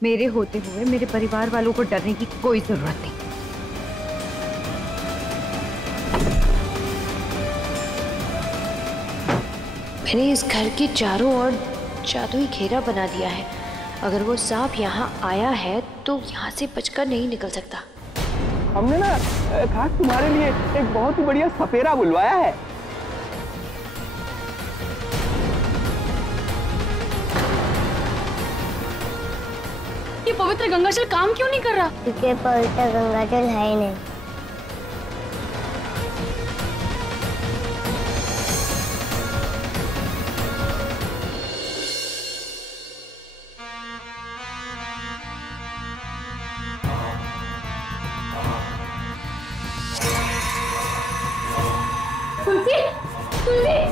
मेरे होते हुए मेरे परिवार वालों को डरने की कोई जरूरत नहीं। मैंने इस घर के चारों ओर जादुई घेरा बना दिया है। अगर वो सांप यहाँ आया है तो यहाँ से बचकर नहीं निकल सकता। हमने ना खास तुम्हारे लिए एक बहुत ही बढ़िया सपेरा बुलवाया है। ये पवित्र गंगाजल काम क्यों नहीं कर रहा? क्योंकि पवित्र गंगाजल है ही नहीं। तुलसी, तुलसी।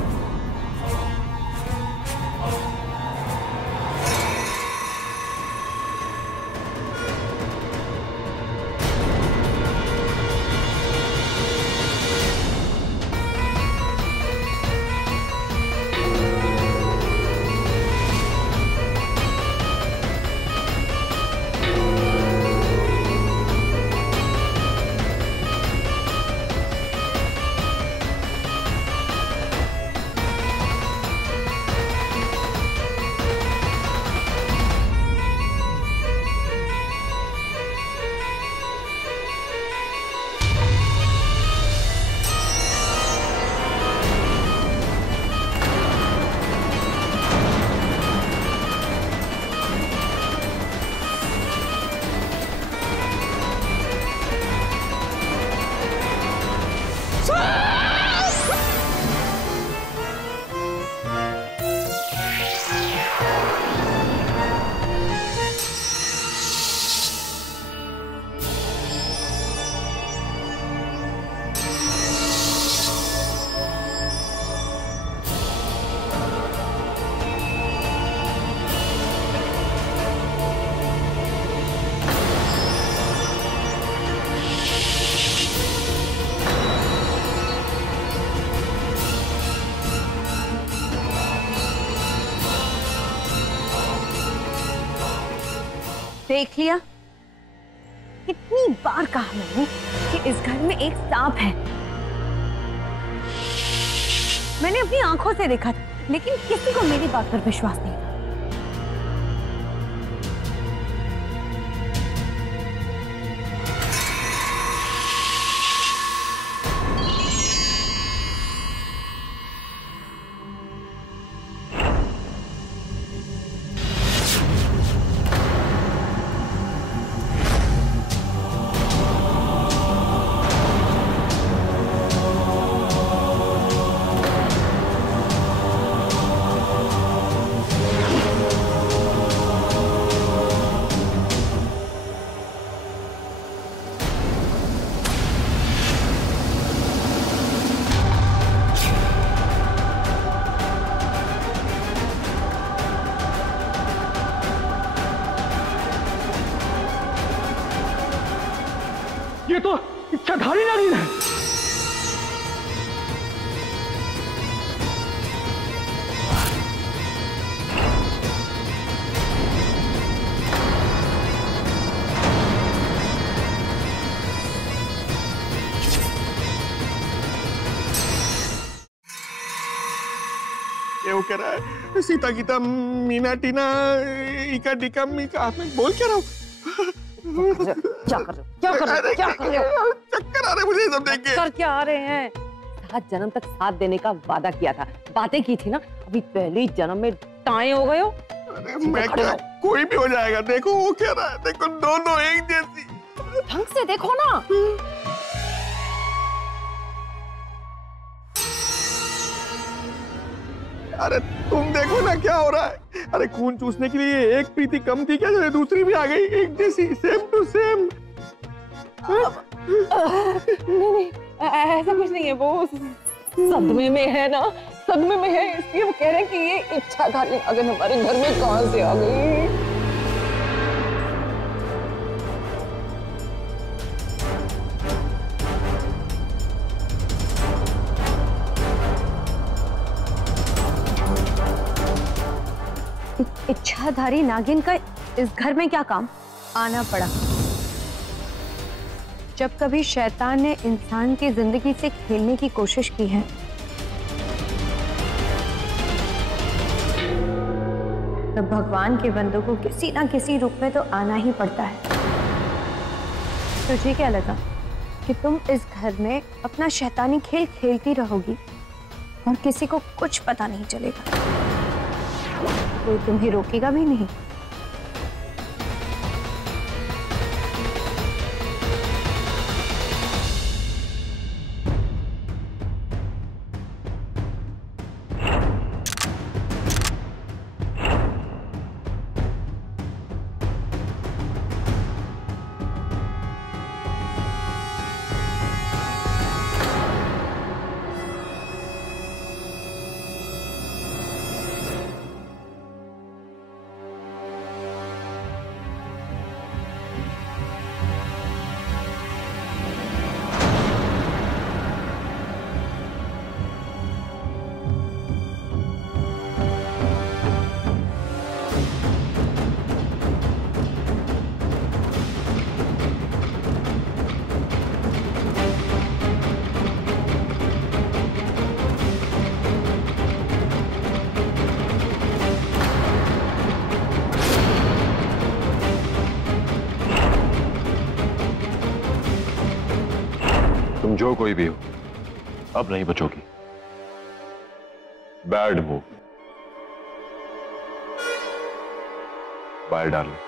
देख लिया, कितनी बार कहा मैंने कि इस घर में एक सांप है। मैंने अपनी आंखों से देखा था, लेकिन किसी को मेरी बात पर विश्वास नहीं था। ये तो इच्छाधारी नागिन है। ये कह रहा है सीता गीता मीना टीना इका डिका मीका में बोल क्या रहा हूँ? क्या कर रहे हो? चक्कर आ रहे मुझे सब देख के। कर क्या आ रहे हैं? 7 जन्म तक साथ देने का वादा किया था, बातें की थी ना, अभी पहले जन्म में टाए हो गए हो। अरे मैं क्या, कोई भी हो जाएगा। देखो वो कह रहा है, देखो दोनों एक जैसी। ढंग से देखो ना। अरे तुम देखो ना क्या हो रहा है। अरे खून चूसने के लिए एक प्रीति कम थी क्या, जो दूसरी भी आ गई एक जैसी, सेम टू सेम। नहीं, ऐसा कुछ नहीं है, वो सदमे में है ना, सदमे में है, इसलिए वो कह रहे हैं कि ये इच्छाधारी नागिन हमारे घर में कहां से आ गई। इच्छाधारी नागिन का इस घर में क्या काम आना पड़ा। जब कभी शैतान ने इंसान की जिंदगी से खेलने की कोशिश की है तो भगवान के बंदों को किसी ना किसी रूप में तो आना ही पड़ता है। तुझे क्या लगा कि तुम इस घर में अपना शैतानी खेल खेलती रहोगी और किसी को कुछ पता नहीं चलेगा, कोई तुम्हें रोकेगा भी नहीं। तुम जो कोई भी हो, अब नहीं बचोगी। Bad move. Bye darling.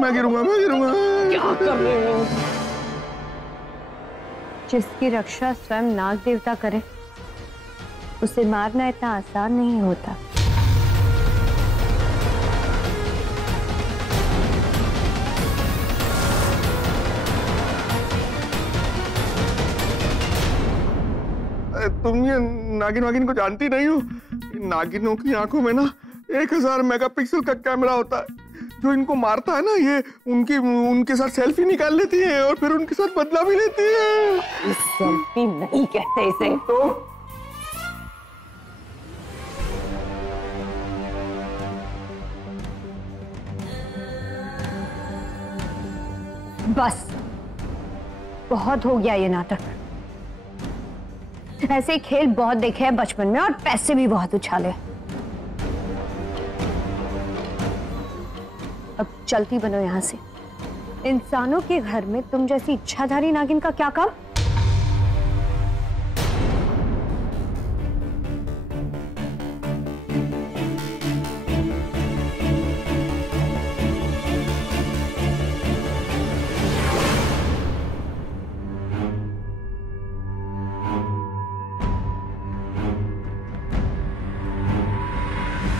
मैं गिरूंगा। क्या कर रहे हो? जिसकी रक्षा स्वयं नाग देवता करे उसे मारना इतना आसान नहीं होता। तुम ये नागिन वागिन को जानती नहीं हो। नागिनों की आंखों में ना 1000 मेगापिक्सल का कैमरा होता है। जो इनको मारता है ना, ये उनके साथ सेल्फी निकाल लेती है और फिर उनके साथ बदला भी लेती है। सेल्फी नहीं कहते इसे। तो बस बहुत हो गया ये नाटक। ऐसे खेल बहुत देखे हैं बचपन में और पैसे भी बहुत उछाले। अब चलती बनो यहां से। इंसानों के घर में तुम जैसी इच्छाधारी नागिन का क्या काम?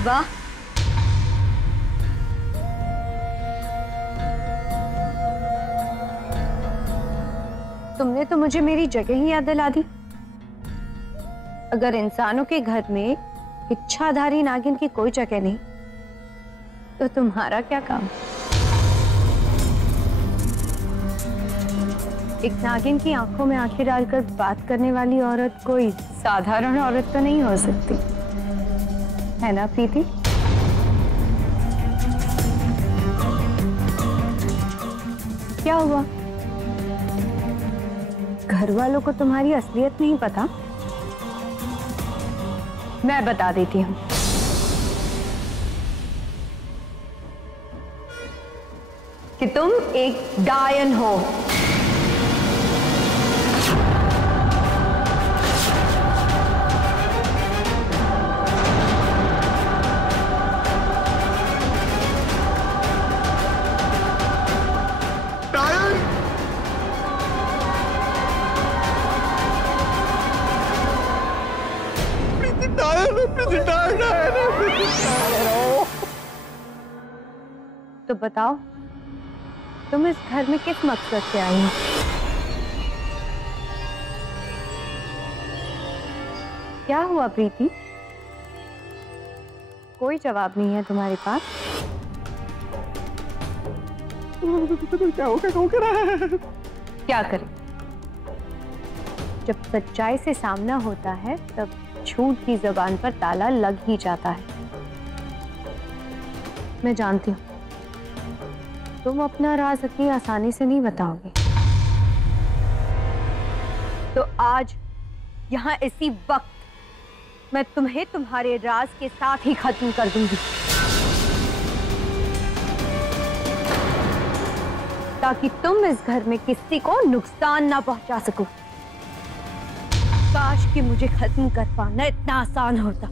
वाह, तुमने तो मुझे मेरी जगह ही याद दिला दी। अगर इंसानों के घर में इच्छाधारी नागिन की कोई जगह नहीं, तो तुम्हारा क्या काम? एक नागिन की आंखों में आंखें डालकर बात करने वाली औरत कोई साधारण औरत तो नहीं हो सकती, है ना प्रीति? क्या हुआ? घर वालों को तुम्हारी असलियत नहीं पता? मैं बता देती हूँ। कि तुम एक डायन हो। तो बताओ, तुम इस घर में किस मकसद से आई हो? क्या हुआ प्रीति? कोई जवाब नहीं है तुम्हारे पास? क्या हो रहा है? क्या करें? जब सच्चाई से सामना होता है तब झूठ की जुबान पर ताला लग ही जाता है। मैं जानती हूँ तुम अपना राज इतनी आसानी से नहीं बताओगे, तो आज यहाँ इसी वक्त मैं तुम्हें तुम्हारे राज के साथ ही खत्म कर दूंगी, ताकि तुम इस घर में किसी को नुकसान ना पहुंचा सको। काश कि मुझे खत्म कर पाना इतना आसान होता।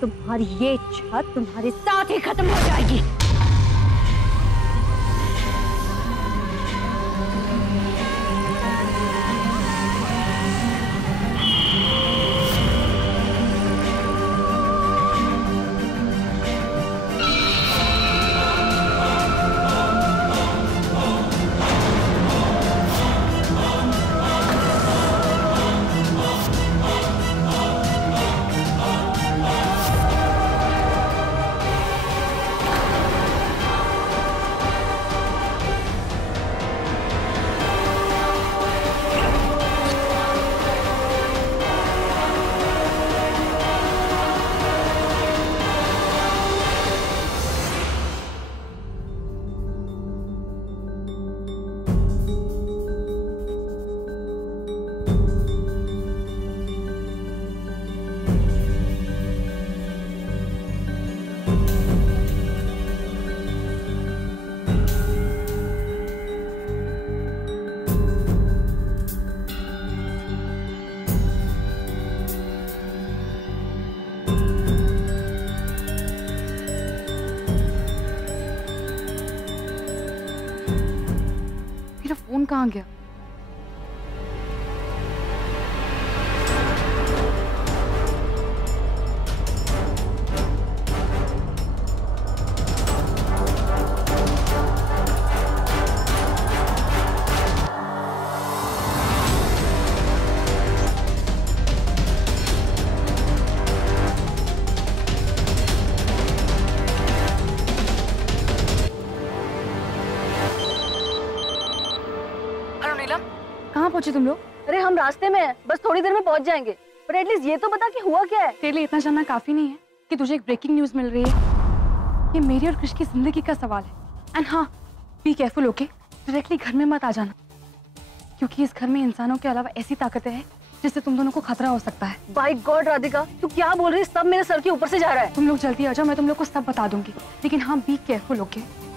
तुम्हारी ये इच्छा तुम्हारे साथ ही खत्म हो जाएगी। फोन कहाँ गया? कहाँ पहुंचे तुम लोग? अरे हम रास्ते में हैं, बस थोड़ी देर में पहुंच जाएंगे। पर एटलीस्ट ये तो बता कि हुआ क्या है। तेरे लिए इतना जानना काफी नहीं है कि तुझे एक ब्रेकिंग न्यूज मिल रही है। ये मेरी और कृष की जिंदगी का सवाल है। एंड हाँ, बी केयरफुल, ओके? डायरेक्टली घर में मत आ जाना, क्योंकि इस घर में इंसानों के अलावा ऐसी ताकतें हैं जिससे तुम दोनों को खतरा हो सकता है। बाय गॉड राधिका, तू क्या बोल रही है? सब मेरे सर के ऊपर से जा रहा है। तुम लोग जल्दी आ जाओ, मैं तुम लोग को सब बता दूंगी। लेकिन हाँ, be careful, okay?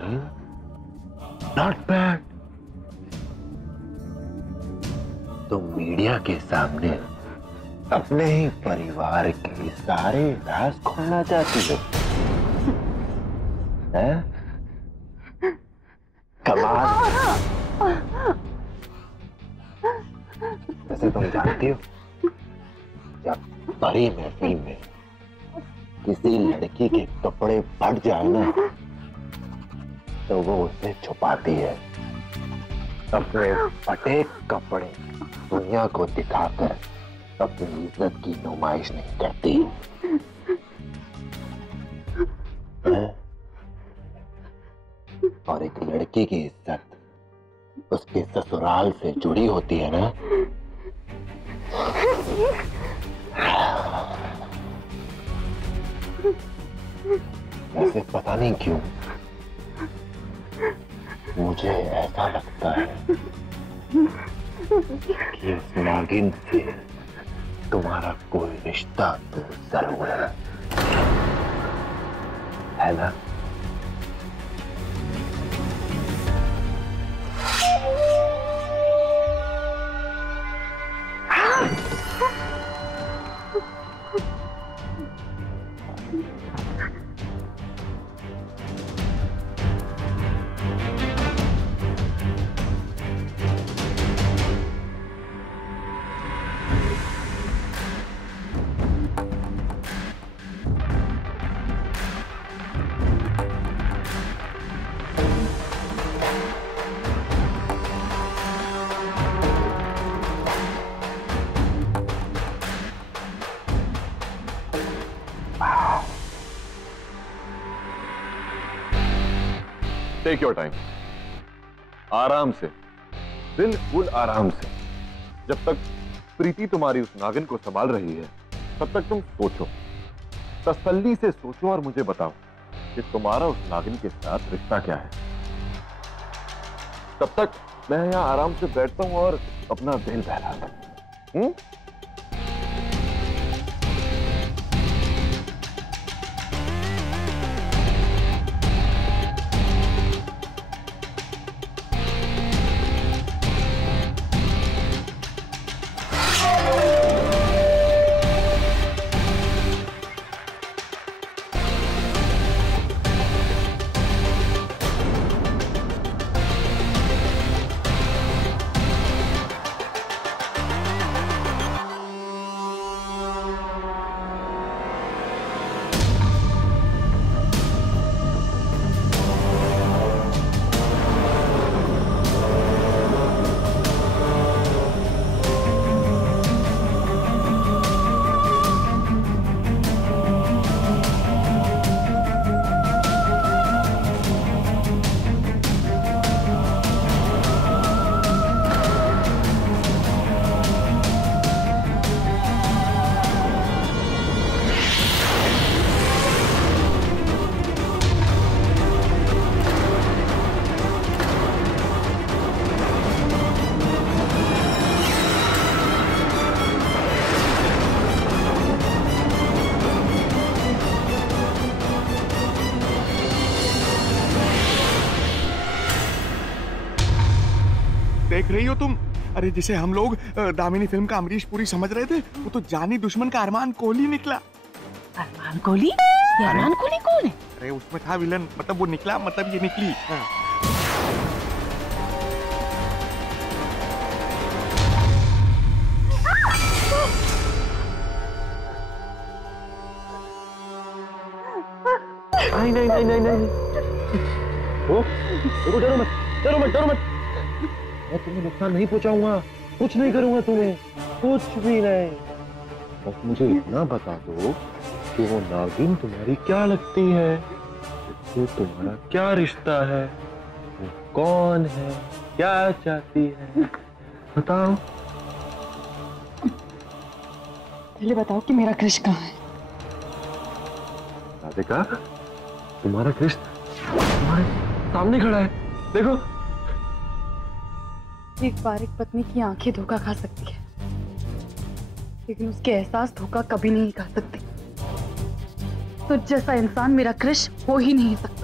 Darling, not bad. तुम मीडिया के सामने अपने ही परिवार के सारे राज खोलना चाहती हो, हैं? कमाल। वैसे तुम जानती हो, जब बड़ी महफिल में किसी लड़की के कपड़े फट जाए ना, तो वो उसे छुपाती है, अपने फटे कपड़े दुनिया को दिखाकर अपनी इज्जत की नुमाइश नहीं करती है? और एक लड़की की इज्जत उसके ससुराल से जुड़ी होती है ना। वैसे पता नहीं क्यों मुझे ऐसा लगता है कि उस नागिन से तुम्हारा कोई रिश्ता तो जरूर है ना? टेक योर टाइम, आराम से, बिल्कुल आराम से। जब तक प्रीति तुम्हारी उस नागिन को संभाल रही है, तब तक तुम सोचो, तसल्ली से सोचो और मुझे बताओ कि तुम्हारा उस नागिन के साथ रिश्ता क्या है। तब तक मैं यहां आराम से बैठता हूं और अपना दिल बहलाता हूं। देख रही हो तुम? अरे जिसे हम लोग दामिनी फिल्म का अमरीश पुरी समझ रहे थे, वो तो जानी दुश्मन का अरमान कोहली निकला। अरमान कोहली? ये अरमान कोहली कौन है? अरे उसमें था विलन, मतलब वो निकला, मतलब ये निकली। हाँ। नहीं नहीं नहीं नहीं नहीं, ओ, डरो मत, डरो मत, डरो मत। मैं तुम्हें नुकसान नहीं पहुंचाऊंगा, कुछ नहीं करूंगा तुम्हें, कुछ भी नहीं। बस मुझे इतना बता दो कि वो नागिन तुम्हारी क्या लगती है, तो तुम्हारा क्या रिश्ता है, वो कौन है, क्या चाहती है, बताओ। पहले बताओ कि मेरा कृष कहाँ है। राधिका, तुम्हारा कृष तुम्हारे सामने खड़ा है, देखो। एक बार एक पत्नी की आंखें धोखा खा सकती है, लेकिन उसके एहसास धोखा कभी नहीं खा सकते। तो जैसा इंसान मेरा कृष हो ही नहीं सकता।